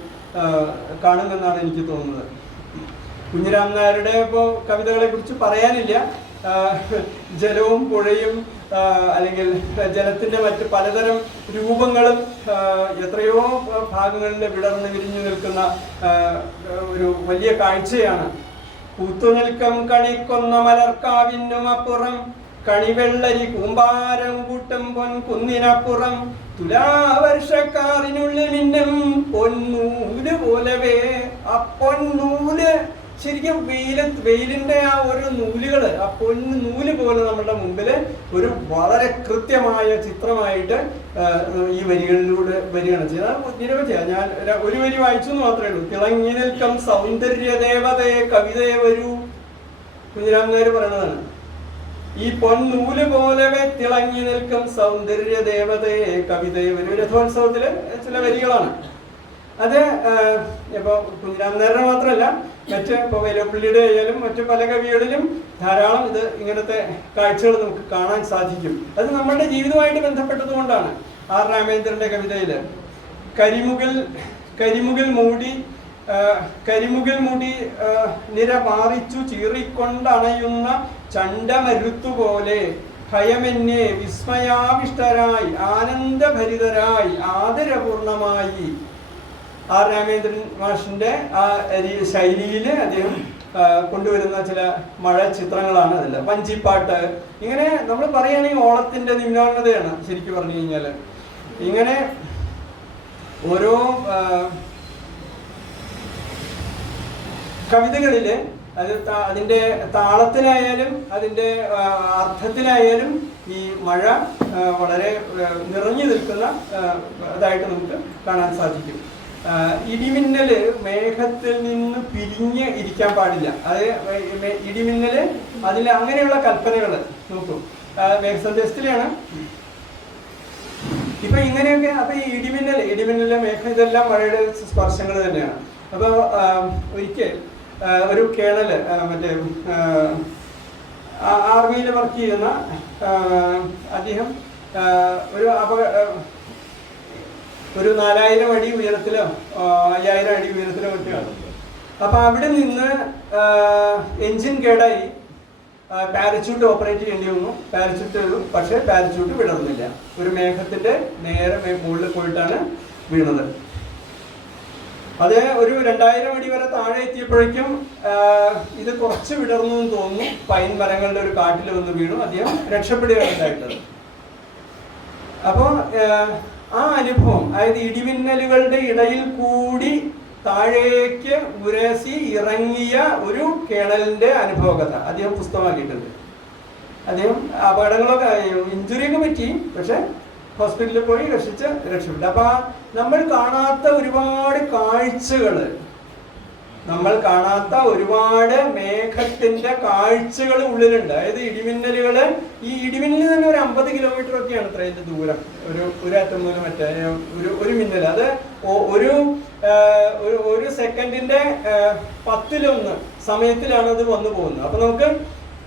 കാണുമെന്നാണ് എനിക്ക് തോന്നുന്നത്. കുഞ്ഞിരാം നായരുടെ ഇപ്പോൾ കവിതകളെ കുറിച്ച് പറയാനില്ല. ജലവും പുഴയും അല്ലെങ്കിൽ ജലത്തിന്റെ മറ്റ് പലതരം രൂപങ്ങളും എത്രയോ ഭാഗങ്ങളിൽ വിടർന്ന് വിരിഞ്ഞു നിൽക്കുന്ന ഒരു വലിയ കാഴ്ചയാണ്. പൂത്തുനിൽക്കം കണിക്കൊന്ന മലർക്കാവിനുമപ്പുറം കണിവെള്ളരി കൂമ്പാരം കൂട്ടം പൊൻ കുന്നിനപ്പുറം തുലാവർഷക്കാറിനുള്ളിൽ മിന്നും പൊന്നൂൽ പോലവേ ആ പൊന്നൂൽ ശരിക്കും വെയില വെയിലിന്റെ ആ ഒരു നൂലുകൾ ആ പൊന്ന് നൂൽ പോലെ നമ്മുടെ മുമ്പിൽ ഒരു വളരെ കൃത്യമായ ചിത്രമായിട്ട് ഈ വരികളിലൂടെ വരികയാണ് ചെയ്തത്. നിരവധിയാണ് ഞാൻ ഒരു വരി വായിച്ചു എന്ന് മാത്രമേ ഉള്ളൂ. തിളങ്ങി നിൽക്കം സൗന്ദര്യ ദേവതയെ കവിതയെ വരൂ. കുഞ്ഞിരാമുകാര് പറയണതാണ്. ഈ പൊന്നൂൽ പോലവെ തിളങ്ങി നിൽക്കും സൗന്ദര്യ ദേവതയെ കവിതയെ വരൂ. രഥോത്സവത്തിൽ ചില വരികളാണ്. അത് ഇപ്പോൾ കുഞ്ഞിരാം നേരം മാത്രമല്ല മറ്റ് ഇപ്പൊ വേലപ്പള്ളിയുടെ ആയാലും മറ്റു പല കവികളിലും ധാരാളം ഇത് ഇങ്ങനത്തെ കാഴ്ചകൾ നമുക്ക് കാണാൻ സാധിക്കും. അത് നമ്മുടെ ജീവിതവുമായിട്ട് ബന്ധപ്പെട്ടത് കൊണ്ടാണ് ആർ രാമേന്ദ്രന്റെ കവിതയിൽ. കരിമുകിൽ കരിമുകിൽ മൂടി കരിമുകിൽ മൂടി നിര മാറിച്ചു ചീറിക്കൊണ്ടണയുന്ന ചണ്ടമരുത്തുപോലെ ഭയമെന്നെ വിസ്മയാവിഷ്ടരായി ആനന്ദഭരിതരായി ആദരപൂർണമായി ആർ രാമേന്ദ്രൻ മാഷിന്റെ ആ ശൈലിയിൽ അദ്ദേഹം കൊണ്ടുവരുന്ന ചില മഴ ചിത്രങ്ങളാണ് അതിൽ വഞ്ചിപ്പാട്ട് ഇങ്ങനെ നമ്മൾ പറയുകയാണെങ്കിൽ ഓളത്തിന്റെ നിമ്നോന്നതയാണ് ശരിക്കും പറഞ്ഞു കഴിഞ്ഞാൽ. ഇങ്ങനെ ഓരോ കവിതകളിൽ അത് അതിന്റെ താളത്തിലായാലും അതിന്റെ അർത്ഥത്തിലായാലും ഈ മഴ വളരെ നിറഞ്ഞു നിൽക്കുന്ന ഇതായിട്ട് നമുക്ക് കാണാൻ സാധിക്കും. ആ, ഇടിമിന്നൽ മേഘത്തിൽ നിന്ന് പിരിഞ്ഞ് ഇരിക്കാൻ പാടില്ല. അത് ഇടിമിന്നൽ അതിൽ അങ്ങനെയുള്ള കൽപ്പനകൾ നോക്കും. മേഘസന്ദേശത്തിലാണ്. ഇപ്പൊ ഇങ്ങനെയൊക്കെ അപ്പൊ ഈ ഇടിമിന്നൽ ഇടിമിന്നൽ മേഘ ഇതെല്ലാം മഴയുടെ സ്പർശങ്ങൾ തന്നെയാണ്. അപ്പൊ ആ, ഒരിക്കൽ ഒരു കേണൽ ആ, മറ്റേ ആർമിയിൽ വർക്ക് ചെയ്യുന്ന അദ്ദേഹം ഒരു അപക ആ, ഒരു നാലായിരം അടി ഉയരത്തിലോ അയ്യായിരം അടി ഉയരത്തിലോ ഒക്കെയാണ് അപ്പോൾ അവിടെ നിന്ന് എൻജിൻ കേടായി. പാരച്യൂട്ട് ഓപ്പറേറ്റ് ചെയ്യേണ്ടി വന്നു. പാരച്യൂട്ട് പക്ഷേ പാരച്യൂട്ട് വിടർന്നില്ല. ഒരു മേഘത്തിന്റെ നേരെ മുകളിൽ പോയിട്ടാണ് വീണത്. അത് ഒരു രണ്ടായിരം അടി വരെ താഴെ എത്തിയപ്പോഴേക്കും ഇത് കുറച്ച് വിടർന്നു എന്ന് തോന്നുന്നു. പൈൻ മരങ്ങളുടെ ഒരു കാട്ടിൽ വന്ന് വീണു. അദ്ദേഹം രക്ഷപ്പെടുകയാണ് ഉണ്ടായിട്ടുള്ളത് അപ്പോൾ ആ അനുഭവം അതായത് ഇടിമിന്നലുകളുടെ ഇടയിൽ കൂടി താഴേക്ക് ഉരസി ഇറങ്ങിയ ഒരു കേണലിന്റെ അനുഭവകഥ അദ്ദേഹം പുസ്തകമാക്കിയിട്ടുണ്ട്. അദ്ദേഹം അപകടങ്ങളൊക്കെ ഇഞ്ചുറിയൊക്കെ പറ്റി പക്ഷെ ഹോസ്പിറ്റലിൽ പോയി രക്ഷിച്ച് രക്ഷപ്പെട്ടു. അപ്പൊ നമ്മൾ കാണാത്ത ഒരുപാട് കാഴ്ചകൾ നമ്മൾ കാണാത്ത ഒരുപാട് മേഘത്തിന്റെ കാഴ്ചകൾ ഉള്ളിലുണ്ട്. അതായത് ഇടിമിന്നലുകൾ ഈ ഇടിമിന്നൽ തന്നെ ഒരു അമ്പത് കിലോമീറ്റർ ഒക്കെയാണ് അത്ര അതിന്റെ ദൂരം. ഒരു ഒരു അറ്റം മുതൽ മറ്റേ ഒരു ഒരു മിന്നൽ. അത് ഒരു ഒരു- സെക്കൻഡിന്റെ പത്തിലൊന്ന് സമയത്തിലാണ് അത് വന്നു പോകുന്നത്. അപ്പൊ നമുക്ക്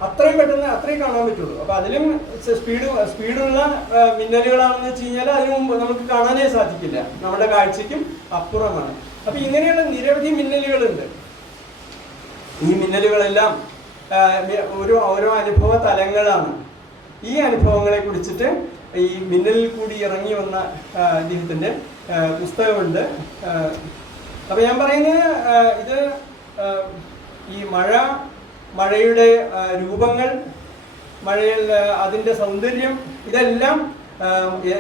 അത്രയും പെട്ടെന്ന് അത്രയും കാണാൻ പറ്റുള്ളൂ. അപ്പൊ അതിലും സ്പീഡ് സ്പീഡുള്ള മിന്നലുകളാണെന്ന് വെച്ച് കഴിഞ്ഞാൽ അതിനു മുമ്പ് നമുക്ക് കാണാനേ സാധിക്കില്ല. നമ്മുടെ കാഴ്ചയ്ക്കും അപ്പുറമാണ്. അപ്പൊ ഇങ്ങനെയുള്ള നിരവധി മിന്നലുകളുണ്ട്. ഈ മിന്നലുകളെല്ലാം ഓരോ ഓരോ അനുഭവ തലങ്ങളാണ്. ഈ അനുഭവങ്ങളെ കുറിച്ചിട്ട് ഈ മിന്നലിൽ കൂടി ഇറങ്ങി വന്ന അദ്ദേഹത്തിന്റെ പുസ്തകമുണ്ട്. അപ്പൊ ഞാൻ പറയുന്നത് ഇത് ഈ മഴ മഴയുടെ രൂപങ്ങൾ മഴയിൽ അതിന്റെ സൗന്ദര്യം ഇതെല്ലാം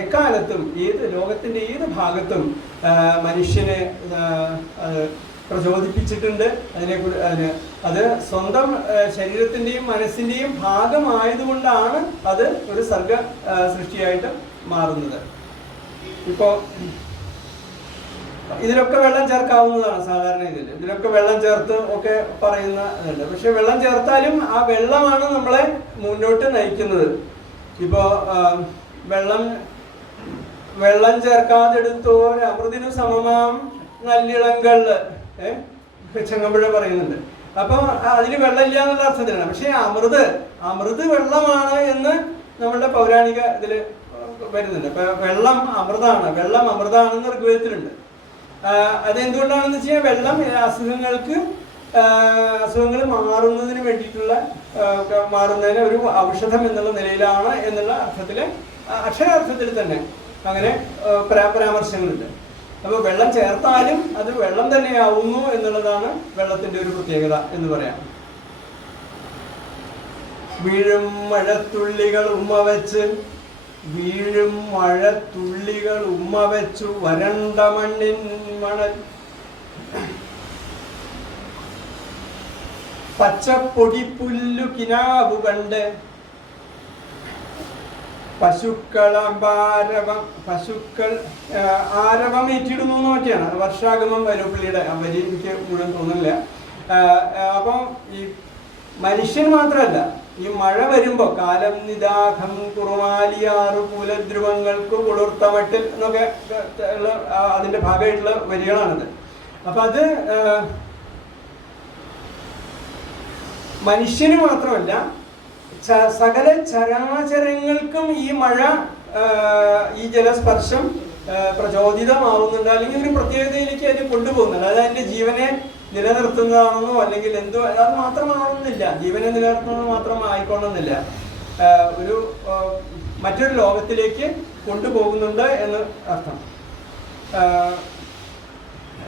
എക്കാലത്തും ഏത് ലോകത്തിന്റെ ഏത് ഭാഗത്തും മനുഷ്യനെ പ്രചോദിപ്പിച്ചിട്ടുണ്ട്. അതിനെ അത് സ്വന്തം ശരീരത്തിന്റെയും മനസ്സിന്റെയും ഭാഗമായതുകൊണ്ടാണ് അത് ഒരു സർഗ സൃഷ്ടിയായിട്ട് മാറുന്നത്. ഇപ്പോ ഇതിലൊക്കെ വെള്ളം ചേർക്കാവുന്നതാണ് സാധാരണ ഇതിൽ. ഇതിലൊക്കെ വെള്ളം ചേർത്ത് ഒക്കെ പറയുന്ന ഇതുണ്ട്. പക്ഷെ വെള്ളം ചേർത്താലും ആ വെള്ളമാണ് നമ്മളെ മുന്നോട്ട് നയിക്കുന്നത്. ഇപ്പോ ആ, വെള്ളം വെള്ളം ചേർക്കാതെ എടുത്തോർ അമൃതിനു സമമാം നല്ലിളങ്കൾ ചെങ്ങമ്പുഴ പറയുന്നുണ്ട്. അപ്പൊ അതിന് വെള്ളമില്ല എന്നുള്ള അർത്ഥത്തിലാണ്. പക്ഷെ അമൃത് അമൃത് വെള്ളമാണ് എന്ന് നമ്മളുടെ പൗരാണിക ഇതിൽ വരുന്നുണ്ട്. അപ്പൊ വെള്ളം അമൃതാണ് വെള്ളം അമൃതാണെന്ന് ഋഗ്വേദത്തിലുണ്ട്. അതെന്തുകൊണ്ടാണെന്ന് വെച്ച് കഴിഞ്ഞാൽ വെള്ളം അസുഖങ്ങൾക്ക് അസുഖങ്ങൾ മാറുന്നതിന് വേണ്ടിയിട്ടുള്ള മാറുന്നതിന് ഒരു ഔഷധം എന്നുള്ള നിലയിലാണ് എന്നുള്ള അർത്ഥത്തിൽ ആ അക്ഷരാർത്ഥത്തിൽ തന്നെ അങ്ങനെ പരാമർശങ്ങളുണ്ട് അപ്പോൾ വെള്ളം ചേർത്താലും അത് വെള്ളം തന്നെയാവുന്നു എന്നുള്ളതാണ് വെള്ളത്തിന്റെ ഒരു പ്രത്യേകത എന്ന് പറയാം. വീഴും മഴത്തുള്ളികൾ ഉമ്മ വെച്ച് വീഴും മഴത്തുള്ളികൾ ഉമ്മ വെച്ചു വരണ്ട മണ്ണിൻ മണൽ. പച്ചപ്പൊടിപ്പുല്ലു കിനാവു കണ്ട് പശുക്കളമ്പാരവം പശുക്കൾ ആരവം ഏറ്റിടുന്നു മറ്റാണ് അത് വർഷാഗമം വരും പുള്ളിയുടെ. വരി എനിക്ക് മുഴുവൻ തോന്നുന്നില്ല. അപ്പം ഈ മനുഷ്യൻ മാത്രമല്ല ഈ മഴ വരുമ്പോ കാലം നിദാഘം കുറുമാലിയാറു കുലധ്രുവങ്ങൾക്ക് കുളിർത്തമട്ടിൽ എന്നൊക്കെ അതിന്റെ ഭാഗമായിട്ടുള്ള വരികളാണിത്. അപ്പൊ അത് മനുഷ്യന് മാത്രമല്ല സകല ചരാചരങ്ങൾക്കും ഈ മഴ ഈ ജലസ്പർശം പ്രചോദിതമാവുന്നുണ്ട്. അല്ലെങ്കിൽ ഒരു പ്രത്യേകതയിലേക്ക് അതിന് കൊണ്ടുപോകുന്നുണ്ട്. അത് അതിന്റെ ജീവനെ നിലനിർത്തുന്നതാണെന്നോ അല്ലെങ്കിൽ എന്തോ അത് മാത്രമാണെന്നില്ല ജീവനെ നിലനിർത്തുന്നത് മാത്രം ആയിക്കോണമെന്നില്ല ഒരു മറ്റൊരു ലോകത്തിലേക്ക് കൊണ്ടുപോകുന്നുണ്ട് എന്ന് അർത്ഥം.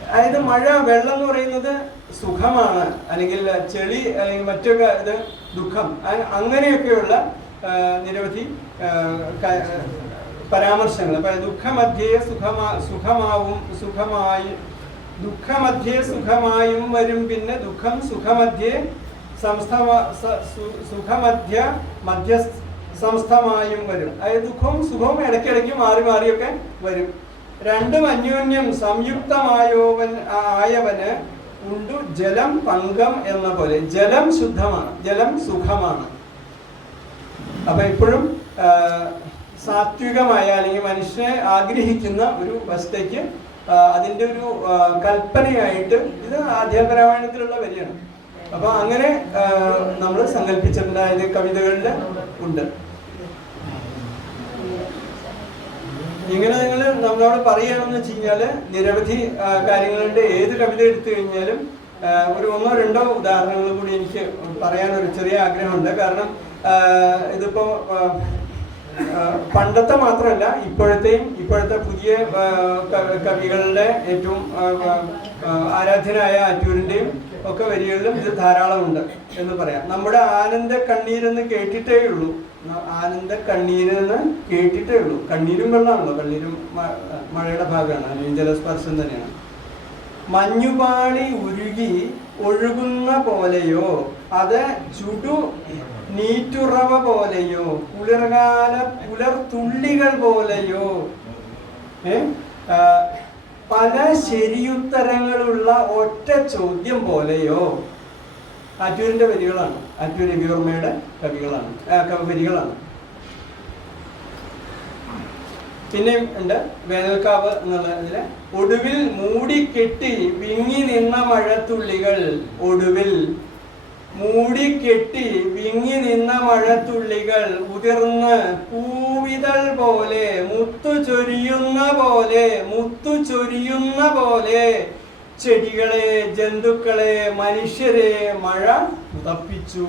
അതായത് മഴ വെള്ളം എന്ന് പറയുന്നത് സുഖമാണ്. അല്ലെങ്കിൽ ചെളി അല്ലെങ്കിൽ മറ്റൊക്കെ ഇത് ദുഃഖം. അങ്ങനെയൊക്കെയുള്ള നിരവധി പരാമർശങ്ങൾ. ദുഃഖമധ്യേ സുഖമാ സുഖമാവും സുഖമായി ദുഃഖമധ്യേ സുഖമായും വരും. പിന്നെ ദുഃഖം സുഖമധ്യേ സംസ്ഥമ സുഖമധ്യ മധ്യ സംസ്ഥമായും വരും. അതായത് ദുഃഖവും സുഖവും ഇടയ്ക്കിടയ്ക്ക് മാറി മാറിയൊക്കെ വരും. രണ്ടും അന്യോന്യം സംയുക്തമായോവൻ ആയവന് ഉണ്ടു ജലം പങ്കം എന്ന പോലെ. ജലം ശുദ്ധമാണ്. ജലം സുഖമാണ്. അപ്പൊ ഇപ്പോഴും ആ, സാത്വികമായ അല്ലെങ്കിൽ മനുഷ്യനെ ആഗ്രഹിക്കുന്ന ഒരു വസ്തുക്ക് അതിന്റെ ഒരു കൽപ്പനയായിട്ട് ഇത് ആധ്യാത്മരാമായണത്തിലുള്ള വരിയാണ്. അപ്പൊ അങ്ങനെ നമ്മൾ സങ്കല്പിച്ചിട്ടുണ്ട്. അതായത് കവിതകളിൽ ഉണ്ട്. ഇങ്ങനെ നിങ്ങൾ നമ്മളോട് പറയുകയാണെന്ന് വെച്ച് കഴിഞ്ഞാൽ നിരവധി കാര്യങ്ങളുടെ ഏത് കവിത എടുത്തു കഴിഞ്ഞാലും ഒരു ഒന്നോ രണ്ടോ ഉദാഹരണങ്ങൾ കൂടി എനിക്ക് പറയാൻ ഒരു ചെറിയ ആഗ്രഹമുണ്ട്. കാരണം ഇതിപ്പോ പണ്ടത്തെ മാത്രമല്ല ഇപ്പോഴത്തെയും ഇപ്പോഴത്തെ പുതിയ കവികളുടെ ഏറ്റവും ആരാധ്യനായ ആറ്റൂരിന്റെയും ഒക്കെ വരികളിലും ഇത് ധാരാളമുണ്ട് എന്ന് പറയാം. നമ്മുടെ ആനന്ദ കണ്ണീരെന്ന് കേട്ടിട്ടേ ഉള്ളൂ ആനന്ദ കണ്ണീരെന്ന് കേട്ടിട്ടേ ഉള്ളൂ. കണ്ണീരും വെള്ളമാണല്ലോ കണ്ണീരും മഴയുടെ ഭാഗമാണ്. അല്ലെങ്കിൽ ജലസ്പർശം തന്നെയാണ്. മഞ്ഞുപാളി ഉരുകി ഒഴുകുന്ന പോലെയോ അത് ചുടു നീറ്റുറവ പോലെയോ കുളിർകാല പുലർത്തുള്ളികൾ പോലെയോ പല ശരിയുത്തരങ്ങളുള്ള ഒറ്റ ചോദ്യം പോലെയോ ആറ്റൂരിന്റെ വരികളാണ്. ആറ്റൂർ രവിവർമ്മയുടെ കവികളാണ്. വരികളാണ് പിന്നെയും ഉണ്ട് വേനൽക്കാവ് എന്നുള്ള ഒടുവിൽ മൂടിക്കെട്ടി വിങ്ങി നിന്ന മഴത്തുള്ളികൾ. ഒടുവിൽ മൂടിക്കെട്ടി വിങ്ങി നിന്ന മഴത്തുള്ളികൾ. ഉതിർന്ന് പൂവിതൾ പോലെ മുത്തു ചൊരിയുന്ന പോലെ മുത്തു ചൊരിയുന്ന പോലെ. ചെടികളെ ജന്തുക്കളെ മനുഷ്യരെ മഴ ഉതപ്പിച്ചു.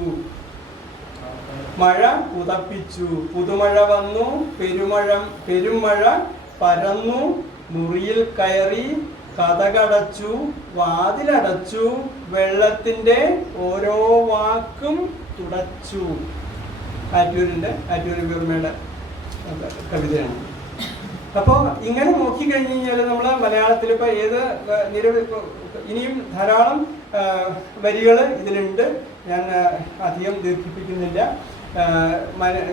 മഴ ഉതപ്പിച്ചു. പുതുമഴ വന്നു പെരുമഴ പെരുമഴ പരന്നു മുറിയിൽ കയറി കഥകടച്ചു വാതിലടച്ചു വെള്ളത്തിന്റെ ഓരോ വാക്കും തുടച്ചു. ആറ്റൂരിന്റെ ആറ്റൂരി ബിർമയുടെ കവിതയാണ്. അപ്പോൾ ഇങ്ങനെ നോക്കി കഴിഞ്ഞു കഴിഞ്ഞാൽ നമ്മൾ മലയാളത്തിൽ ഇപ്പോൾ ഏത് നിരവധി ഇനിയും ധാരാളം വരികൾ ഇതിലുണ്ട്. ഞാൻ അധികം ദീർഘിപ്പിക്കുന്നില്ല.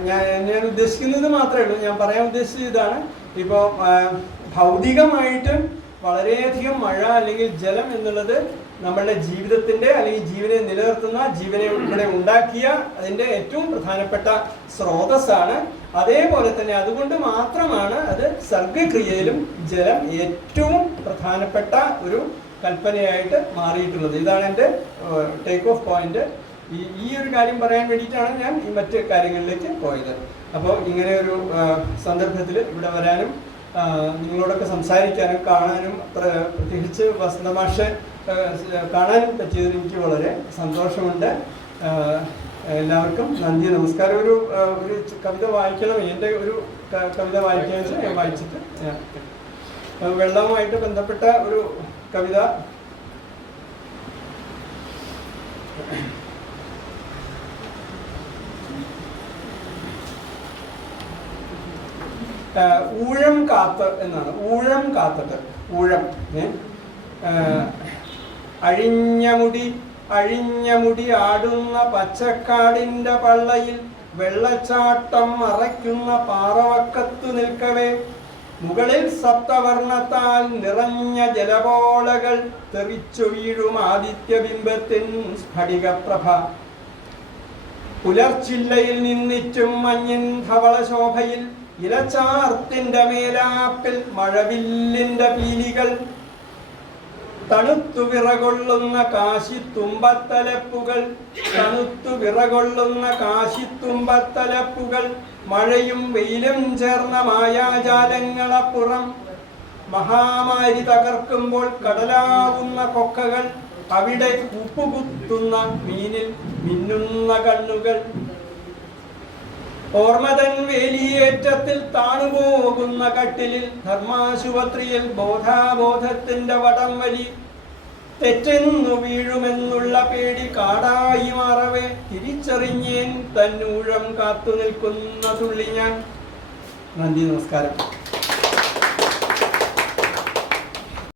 ഞാൻ ഞാൻ ഉദ്ദേശിക്കുന്നത് മാത്രമേ ഉള്ളൂ. ഞാൻ പറയാൻ ഉദ്ദേശിച്ചത് ഇതാണ്. ഇപ്പോൾ ഭൗതികമായിട്ട് വളരെയധികം മഴ അല്ലെങ്കിൽ ജലം എന്നുള്ളത് നമ്മളുടെ ജീവിതത്തിന്റെ അല്ലെങ്കിൽ ജീവനെ നിലനിർത്തുന്ന ജീവനെ ഇവിടെ ഉണ്ടാക്കിയ അതിന്റെ ഏറ്റവും പ്രധാനപ്പെട്ട സ്രോതസ്സാണ്. അതേപോലെ തന്നെ അതുകൊണ്ട് മാത്രമാണ് അത് സർഗക്രിയയിലും ജലം ഏറ്റവും പ്രധാനപ്പെട്ട ഒരു കൽപ്പനയായിട്ട് മാറിയിട്ടുള്ളത്. ഇതാണ് എന്റെ ടേക്ക് ഓഫ് പോയിന്റ് ഈ ഈ ഒരു കാര്യം പറയാൻ വേണ്ടിയിട്ടാണ് ഞാൻ ഈ മറ്റ് കാര്യങ്ങളിലേക്ക് പോയത്. അപ്പോൾ ഇങ്ങനെ ഒരു സന്ദർഭത്തിൽ ഇവിടെ വരാനും നിങ്ങളോടൊക്കെ സംസാരിക്കാനും കാണാനും പ്ര- പ്രത്യേകിച്ച് വസന്തമാഷെ കാണാൻ പറ്റിയതിൽ എനിക്ക് വളരെ സന്തോഷമുണ്ട്. എല്ലാവർക്കും നന്ദി നമസ്കാരം. ഒരു ഒരു കവിത വായിക്കണം. എന്റെ ഒരു കവിത വായിക്കാൻ വായിച്ചിട്ട് വെള്ളവുമായിട്ട് ബന്ധപ്പെട്ട ഒരു കവിത ഊഴം കാത്ത് എന്നാണ്. ഊഴം കാത്തിട്ട്. ഊഴം അഴിഞ്ഞ മുടി അഴിഞ്ഞ മുടി ആടുന്ന പച്ചക്കാടിന്റെ പള്ളയിൽ വെള്ളച്ചാട്ടം മറയ്ക്കുന്ന പാറവക്കത്തു നിൽക്കവേ. മുകളിൽ സപ്തവർണത്താൽ നിറഞ്ഞ ജലപോളകൾ തെറിച്ചു വീഴും ആദിത്യബിംബത്തിൻ സ്ഫടികപ്രഭ. പുലർച്ചില്ലയിൽ നിന്നിറ്റും മഞ്ഞിൻ ധവളശോഭയിൽ ഇലച്ചാർത്തിന്റെ മേലാപ്പിൽ മഴവില്ലിന്റെ പീലികൾ തണുത്തു വിറകൊള്ളുന്ന കാശിത്തുമ്പത്തലപ്പുകൾ തണുത്തു വിറകൊള്ളുന്ന കാശിത്തുമ്പത്തലപ്പുകൾ മഴയും വെയിലും ചേർന്ന മായാജാലങ്ങളപ്പുറം. മഹാമാരി തകർക്കുമ്പോൾ കടലാവുന്ന കൊക്കകൾ അവിടെ ഉപ്പുകുത്തുന്ന മീനിൽ മിന്നുന്ന കണ്ണുകൾ. ഓർമ്മതൻ വേലിയേറ്റത്തിൽ താണുപോകുന്ന കട്ടിലിൽ ധർമാശുപത്രിയിൽ ബോധാബോധത്തിന്റെ വടം വലി. തെറ്റെന്നു വീഴുമെന്നുള്ള പേടി കാടായി മാറവേ തിരിച്ചറിഞ്ഞേൻ തന്നൂഴം കാത്തു നിൽക്കുന്ന തുള്ളി ഞാൻ. നന്ദി നമസ്കാരം.